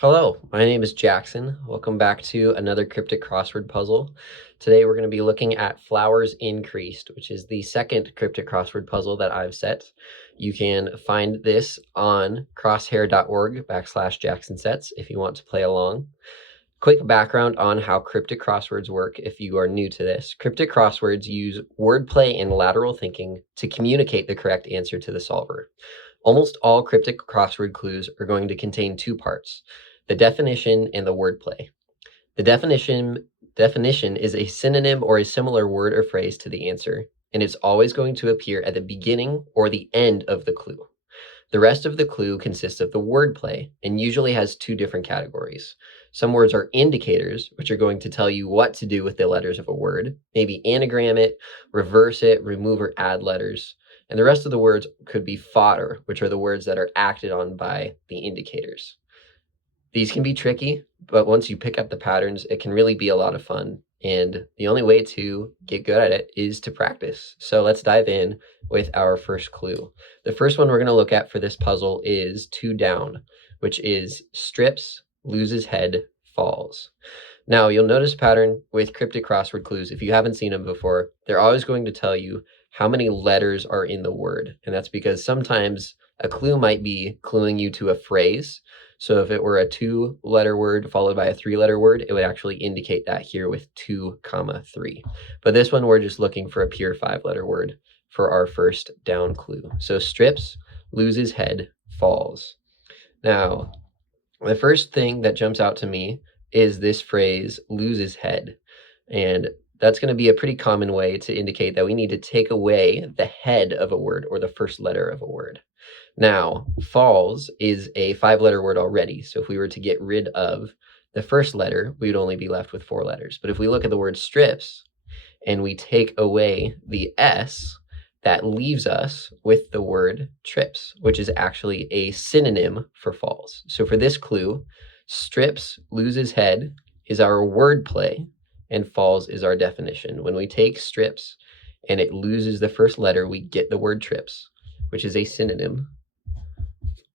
Hello, my name is Jackson. Welcome back to another cryptic crossword puzzle. Today we're going to be looking at flowers increased, which is the second cryptic crossword puzzle that I've set. You can find this on crosshair.org/JacksonSets if you want to play along. Quick background on how cryptic crosswords work if you are new to this. Cryptic crosswords use wordplay and lateral thinking to communicate the correct answer to the solver. Almost all cryptic crossword clues are going to contain two parts: the definition and the wordplay. The definition is a synonym or a similar word or phrase to the answer, and it's always going to appear at the beginning or the end of the clue. The rest of the clue consists of the wordplay and usually has two different categories. Some words are indicators, which are going to tell you what to do with the letters of a word, maybe anagram it, reverse it, remove or add letters. And the rest of the words could be fodder, which are the words that are acted on by the indicators. These can be tricky, but once you pick up the patterns, it can really be a lot of fun. And the only way to get good at it is to practice. So let's dive in with our first clue. The first one we're going to look at for this puzzle is 2 down, which is strips, loses head, falls. Now, you'll notice a pattern with cryptic crossword clues. If you haven't seen them before, they're always going to tell you how many letters are in the word. And that's because sometimes a clue might be cluing you to a phrase. So if it were a 2-letter word followed by a 3-letter word, it would actually indicate that here with 2, 3. But this one, we're just looking for a pure 5-letter word for our first down clue. So strips, loses head, falls. Now, the first thing that jumps out to me is this phrase, loses head. And that's going to be a pretty common way to indicate that we need to take away the head of a word or the first letter of a word. Now, falls is a 5-letter word already. So if we were to get rid of the first letter, we would only be left with 4 letters. But if we look at the word strips and we take away the S, that leaves us with the word trips, which is actually a synonym for falls. So for this clue, strips, loses head is our wordplay, and falls is our definition. When we take strips and it loses the first letter, we get the word trips, which is a synonym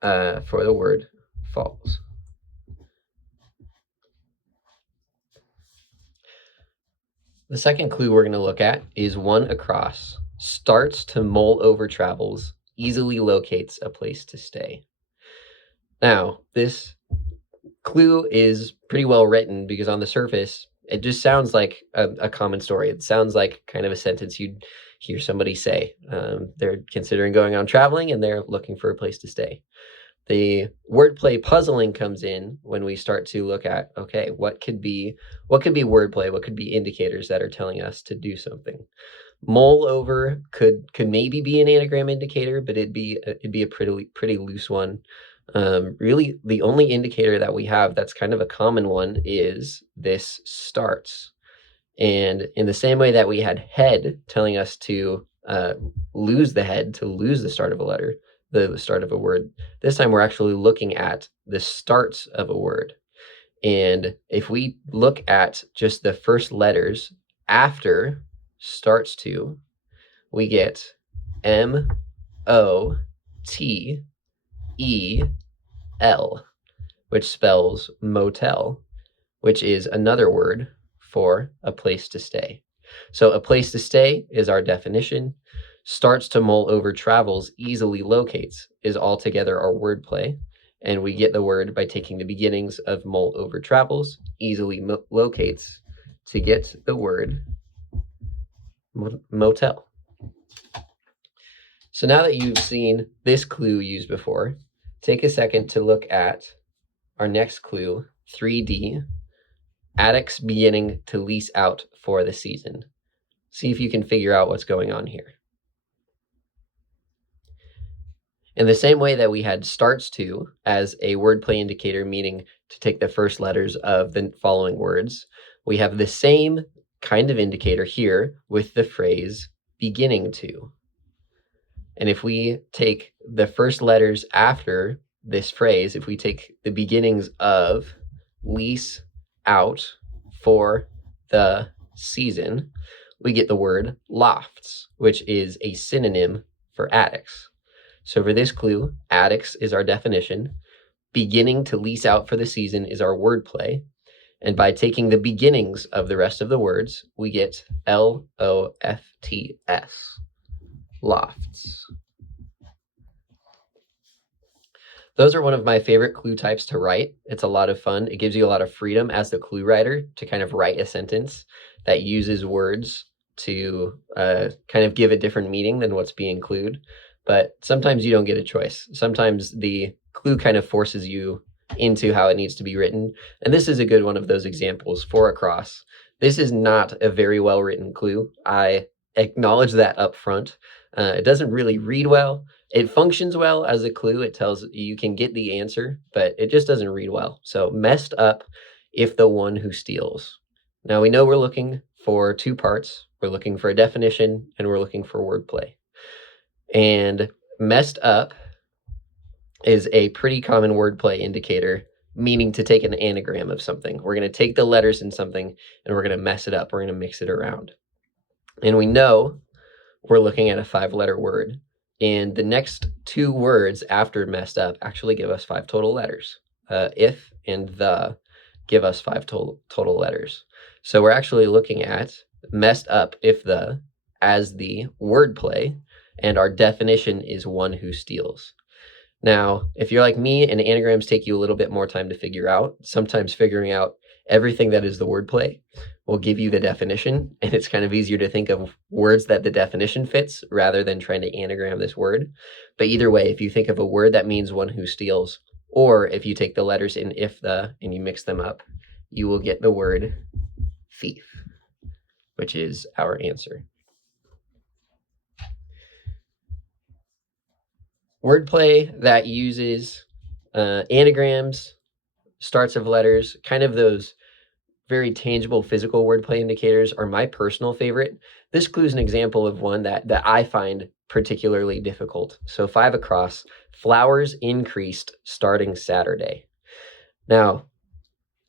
for the word falls. The second clue we're going to look at is 1 across. Starts to mull over travels, easily locates a place to stay. Now, this clue is pretty well written because on the surface, it just sounds like a common story. It sounds like kind of a sentence you'd hear somebody say. They're considering going on traveling and they're looking for a place to stay. The wordplay puzzling comes in when we start to look at, okay, what could be wordplay? What could be indicators that are telling us to do something? Mull over could maybe be an anagram indicator, but it'd be a pretty loose one. Really, the only indicator that we have that's kind of a common one is this starts. And in the same way that we had head telling us to lose the head, to lose the start of a letter, the start of a word, this time we're actually looking at the starts of a word. And if we look at just the first letters after starts to, we get M-O-T-E-L, which spells motel, which is another word for a place to stay. So a place to stay is our definition. Starts to mull over travels, easily locates is altogether our wordplay. And we get the word by taking the beginnings of mull over travels, easily locates, to get the word motel. So now that you've seen this clue used before, take a second to look at our next clue, 3D, attics beginning to lease out for the season. See if you can figure out what's going on here. In the same way that we had starts to as a wordplay indicator, meaning to take the first letters of the following words, we have the same kind of indicator here with the phrase beginning to. And if we take the first letters after this phrase, if we take the beginnings of lease out for the season, we get the word lofts, which is a synonym for attics. So for this clue, attics is our definition. beginning to lease out for the season is our wordplay. And by taking the beginnings of the rest of the words, we get LOFTS, lofts. Those are one of my favorite clue types to write. It's a lot of fun. It gives you a lot of freedom as the clue writer to kind of write a sentence that uses words to kind of give a different meaning than what's being clued. But sometimes you don't get a choice. Sometimes the clue kind of forces you into how it needs to be written. And this is a good one of those examples for a cross. This is not a very well written clue. I acknowledge that up front. It doesn't really read well. It functions well as a clue. It tells you can get the answer, but it just doesn't read well. So messed up if the one who steals. Now we know we're looking for two parts. We're looking for a definition and we're looking for wordplay. And messed up is a pretty common wordplay indicator, meaning to take an anagram of something. We're going to take the letters in something and we're going to mess it up. We're going to mix it around. And we know we're looking at a 5-letter word. And the next 2 words after messed up actually give us 5 total letters. If and the give us 5 total letters. So we're actually looking at messed up if the as the wordplay, and our definition is one who steals. Now, if you're like me and anagrams take you a little bit more time to figure out, sometimes figuring out everything that is the wordplay will give you the definition, and it's kind of easier to think of words that the definition fits rather than trying to anagram this word. But either way, if you think of a word that means one who steals, or if you take the letters in if the and you mix them up, you will get the word thief, which is our answer. Wordplay that uses anagrams, starts of letters, kind of those very tangible physical wordplay indicators are my personal favorite. This clue is an example of one that I find particularly difficult. So 5 across, flowers increased starting Saturday. Now,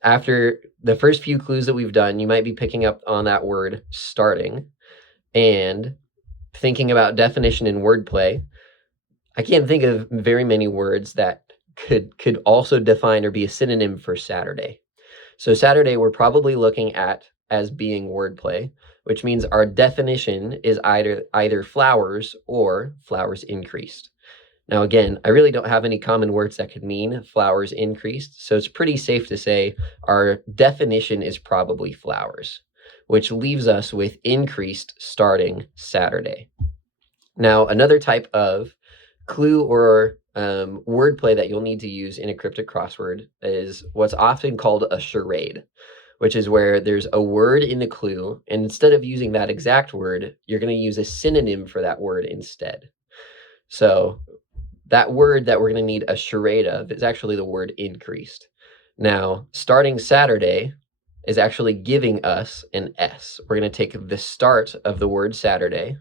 after the first few clues that we've done, you might be picking up on that word starting and thinking about definition and wordplay. I can't think of very many words that could also define or be a synonym for Saturday. So Saturday we're probably looking at as being wordplay, which means our definition is either flowers or flowers increased. Now again, I really don't have any common words that could mean flowers increased, so it's pretty safe to say our definition is probably flowers, which leaves us with increased starting Saturday. Now another type of clue or wordplay that you'll need to use in a cryptic crossword is what's often called a charade, which is where there's a word in the clue, and instead of using that exact word, you're going to use a synonym for that word instead. So that word that we're going to need a charade of is actually the word increased. Now, starting Saturday is actually giving us an S. We're going to take the start of the word Saturday.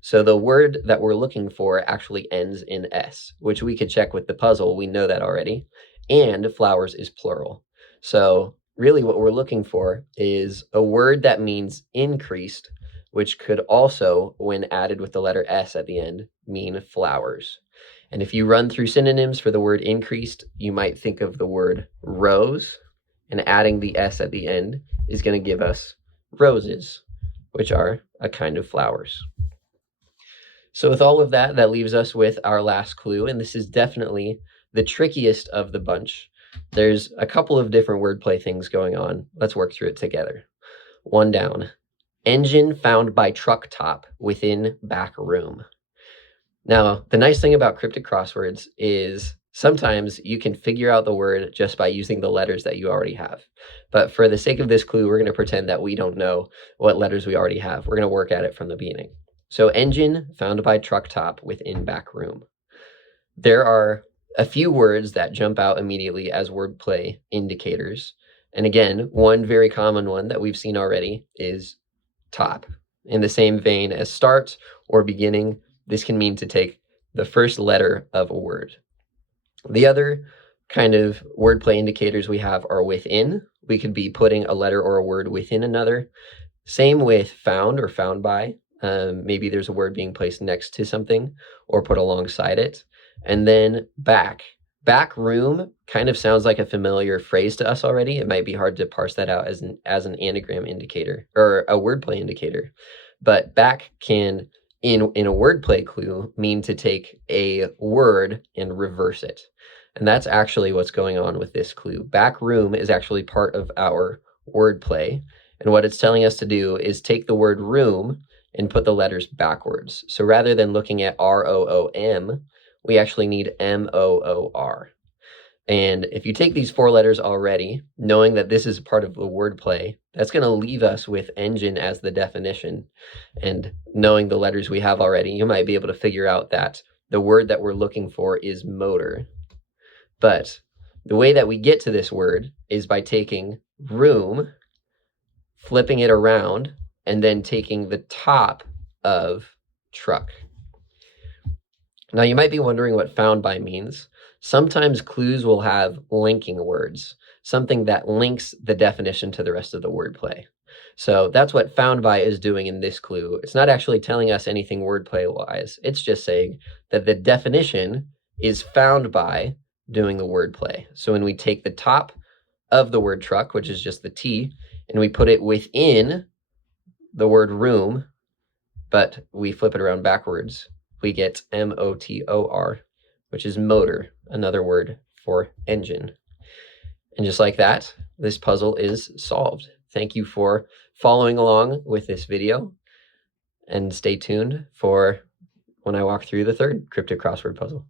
So the word that we're looking for actually ends in S, which we could check with the puzzle. We know that already. And flowers is plural. So really what we're looking for is a word that means increased, which could also, when added with the letter S at the end, mean flowers. And if you run through synonyms for the word increased, you might think of the word rose, and adding the S at the end is going to give us roses, which are a kind of flowers. So with all of that, that leaves us with our last clue, and this is definitely the trickiest of the bunch. There's a couple of different wordplay things going on. Let's work through it together. 1 down. Engine found by truck top within back room. Now, the nice thing about cryptic crosswords is sometimes you can figure out the word just by using the letters that you already have. But for the sake of this clue, we're going to pretend that we don't know what letters we already have. We're going to work at it from the beginning. So engine found by truck top within back room. There are a few words that jump out immediately as wordplay indicators. And again, one very common one that we've seen already is top. In the same vein as start or beginning, this can mean to take the first letter of a word. The other kind of wordplay indicators we have are within. We could be putting a letter or a word within another. Same with found or found by. Maybe there's a word being placed next to something or put alongside it. And then back. Back room kind of sounds like a familiar phrase to us already. It might be hard to parse that out as an anagram indicator or a wordplay indicator. But back can, in a wordplay clue, mean to take a word and reverse it. And that's actually what's going on with this clue. Back room is actually part of our wordplay. And what it's telling us to do is take the word room and put the letters backwards. So rather than looking at ROOM, we actually need MOOR. And if you take these 4 letters already, knowing that this is part of the wordplay, that's going to leave us with engine as the definition. And knowing the letters we have already, you might be able to figure out that the word that we're looking for is motor. But the way that we get to this word is by taking room, flipping it around, and then taking the top of truck. Now, you might be wondering what found by means. Sometimes clues will have linking words, something that links the definition to the rest of the wordplay. So that's what found by is doing in this clue. It's not actually telling us anything wordplay-wise. It's just saying that the definition is found by doing the wordplay. So when we take the top of the word truck, which is just the T, and we put it within the word room, but we flip it around backwards, we get MOTOR, which is motor, another word for engine. And just like that, this puzzle is solved. Thank you for following along with this video, and stay tuned for when I walk through the third cryptic crossword puzzle.